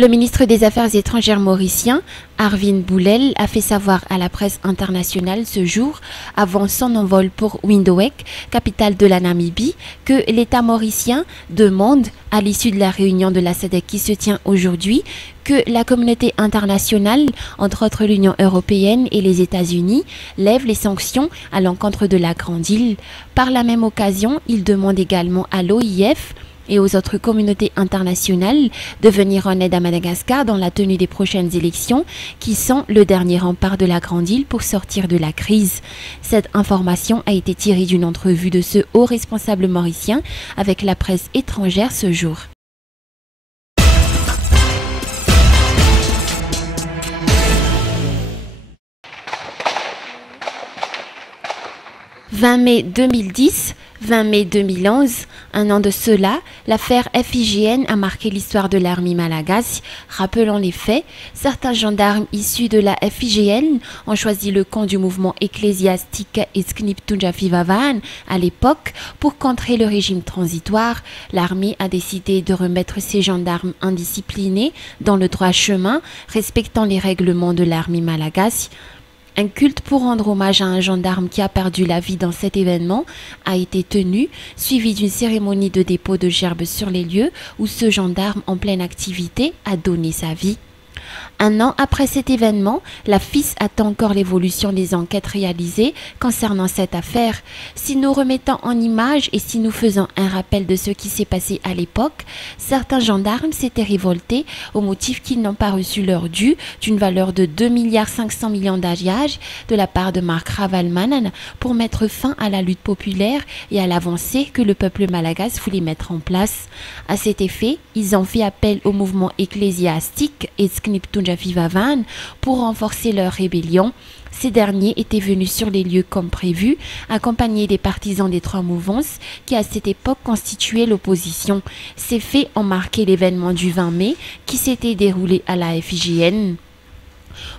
Le ministre des Affaires étrangères mauricien, Arvin Boulel, a fait savoir à la presse internationale ce jour, avant son envol pour Windhoek, capitale de la Namibie, que l'État mauricien demande, à l'issue de la réunion de la SADC qui se tient aujourd'hui, que la communauté internationale, entre autres l'Union européenne et les États-Unis, lève les sanctions à l'encontre de la Grande Île. Par la même occasion, il demande également à l'OIF et aux autres communautés internationales de venir en aide à Madagascar dans la tenue des prochaines élections qui sont le dernier rempart de la Grande Île pour sortir de la crise. Cette information a été tirée d'une entrevue de ce haut responsable mauricien avec la presse étrangère ce jour. « 20 mai 2010, 20 mai 2011, un an de cela, l'affaire FIGN a marqué l'histoire de l'armée malagasy. Rappelant les faits, certains gendarmes issus de la FIGN ont choisi le camp du mouvement ecclésiastique Isknip Tunjafivavan à l'époque pour contrer le régime transitoire. L'armée a décidé de remettre ces gendarmes indisciplinés dans le droit chemin, respectant les règlements de l'armée malagasy. Un culte pour rendre hommage à un gendarme qui a perdu la vie dans cet événement a été tenu, suivi d'une cérémonie de dépôt de gerbes sur les lieux où ce gendarme en pleine activité a donné sa vie. Un an après cet événement, la FIS attend encore l'évolution des enquêtes réalisées concernant cette affaire. Si nous remettons en image et si nous faisons un rappel de ce qui s'est passé à l'époque, certains gendarmes s'étaient révoltés au motif qu'ils n'ont pas reçu leur dû d'une valeur de 2,5 milliards d'ariage de la part de Mark Ravalomanana pour mettre fin à la lutte populaire et à l'avancée que le peuple malagasy voulait mettre en place. À cet effet, ils ont fait appel au mouvement ecclésiastique Isknip Tunjafivavan pour renforcer leur rébellion. Ces derniers étaient venus sur les lieux comme prévu, accompagnés des partisans des trois mouvances qui à cette époque constituaient l'opposition. Ces faits ont marqué l'événement du 20 mai qui s'était déroulé à la FIGN.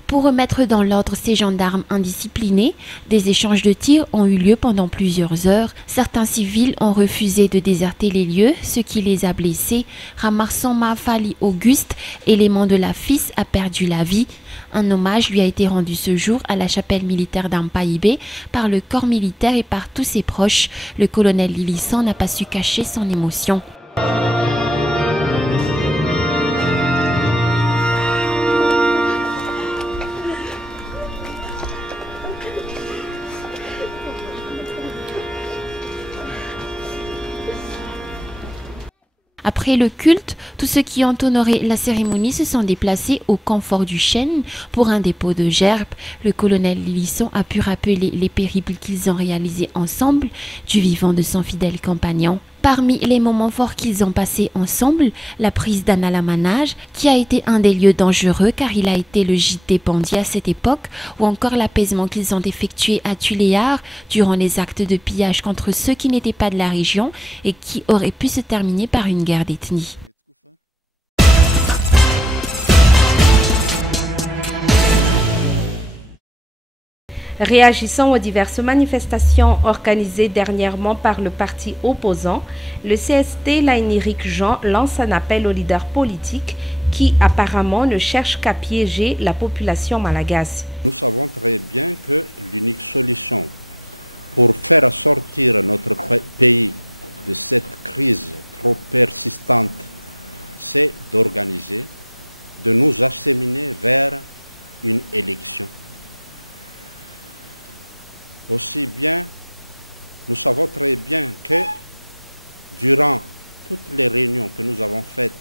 Pour remettre dans l'ordre ces gendarmes indisciplinés, des échanges de tirs ont eu lieu pendant plusieurs heures. Certains civils ont refusé de déserter les lieux, ce qui les a blessés. Ramarsoma Fali Auguste, élément de la FIS, a perdu la vie. Un hommage lui a été rendu ce jour à la chapelle militaire d'Ampaïbé par le corps militaire et par tous ses proches. Le colonel Lilissan n'a pas su cacher son émotion. Après le culte, tous ceux qui ont honoré la cérémonie se sont déplacés au confort du chêne pour un dépôt de gerbes. Le colonel Lilisson a pu rappeler les périples qu'ils ont réalisés ensemble du vivant de son fidèle compagnon. Parmi les moments forts qu'ils ont passés ensemble, la prise d'Annalamanage, qui a été un des lieux dangereux car il a été le gîte des bandits à cette époque, ou encore l'apaisement qu'ils ont effectué à Tuléar durant les actes de pillage contre ceux qui n'étaient pas de la région et qui auraient pu se terminer par une guerre d'ethnie. Réagissant aux diverses manifestations organisées dernièrement par le parti opposant, le CST Laïnirik Jean lance un appel aux leaders politiques qui apparemment ne cherchent qu'à piéger la population malagasy. Nous savons très bien que l'unique solution pour faire sortir notre pays de cette crise trop persistante, c'est d'organiser, de nous acheminer vers une élection. Aussi bien, nous savons très bien que durant toutes les réunions que nous avons faites,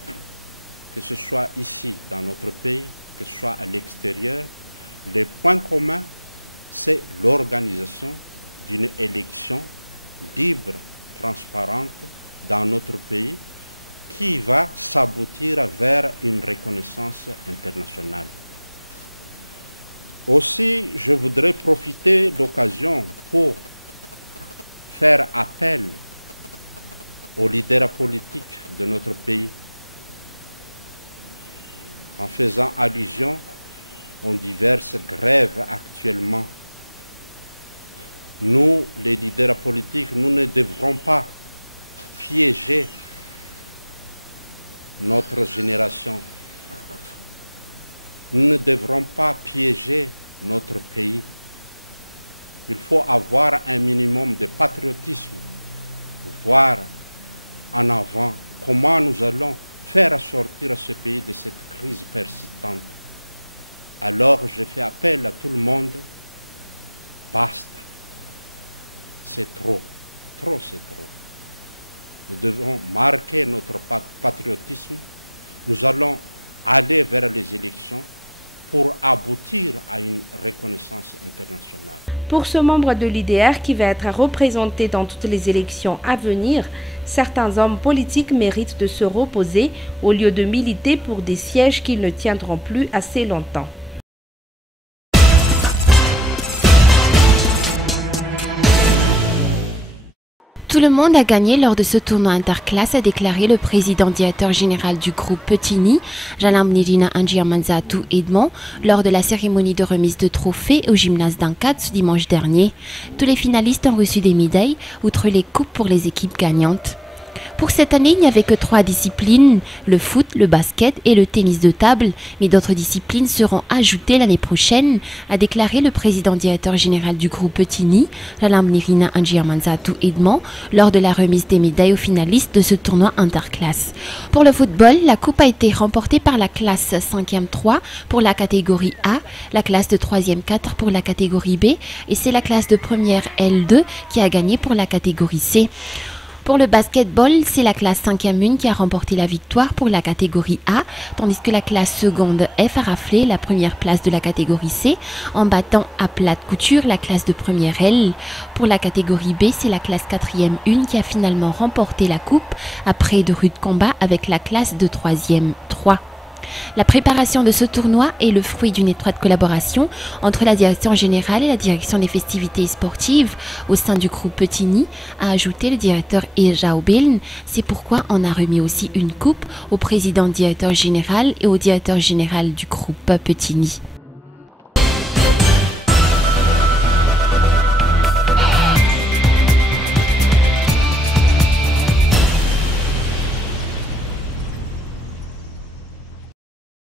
que ce soit ici dans notre pays, que ce soit à l'extérieur, le point commun, c'est l'organisation d'une élection libre, transparente dans notre pays qui va s'aboutir vers une reconnaissance internationale. Aussi, je voudrais profiter de l'occasion pour faire appel aux leaders politiques de notre pays en faisant allusion aux diverses grèves actuellement. Nous, les leaders politiques, nous ne devrons pas piéger notre génération Nous ne devrons pas piéger notre pays. Il faut avoir un minimum de patriotisme, voir en avant comment nous allons faire sortir ce pays de cette crise persistante. Alors je fais appel à tout le monde, basta, c'est trop, trop c'est trop. Nous devons marquer notre patriotisme, nous allons aller vers les élections pour aboutir à une reconnaissance internationale. Pour ce membre de l'IDR qui va être représenté dans toutes les élections à venir, certains hommes politiques méritent de se reposer au lieu de militer pour des sièges qu'ils ne tiendront plus assez longtemps. Tout le monde a gagné lors de ce tournoi interclasse, a déclaré le président directeur général du groupe Petini, Jalam Nirina Anjiamanzatu Edmond, lors de la cérémonie de remise de trophées au gymnase d'Ankad ce dimanche dernier. Tous les finalistes ont reçu des médailles, outre les coupes pour les équipes gagnantes. Pour cette année, il n'y avait que 3 disciplines, le foot, le basket et le tennis de table, mais d'autres disciplines seront ajoutées l'année prochaine, a déclaré le président directeur général du groupe Petini, Jalam Nirina Anjiamanzatu Edmond, lors de la remise des médailles aux finalistes de ce tournoi interclasse. Pour le football, la coupe a été remportée par la classe 5e 3 pour la catégorie A, la classe de 3e 4 pour la catégorie B et c'est la classe de première L2 qui a gagné pour la catégorie C. Pour le basketball, c'est la classe 5e 1 qui a remporté la victoire pour la catégorie A, tandis que la classe seconde F a raflé la première place de la catégorie C en battant à plate couture la classe de première L. Pour la catégorie B, c'est la classe 4e 1 qui a finalement remporté la coupe après de rudes combats avec la classe de 3e 3. La préparation de ce tournoi est le fruit d'une étroite collaboration entre la direction générale et la direction des festivités sportives au sein du groupe Petini, a ajouté le directeur Ejao Biln. C'est pourquoi on a remis aussi une coupe au président directeur général et au directeur général du groupe Petini.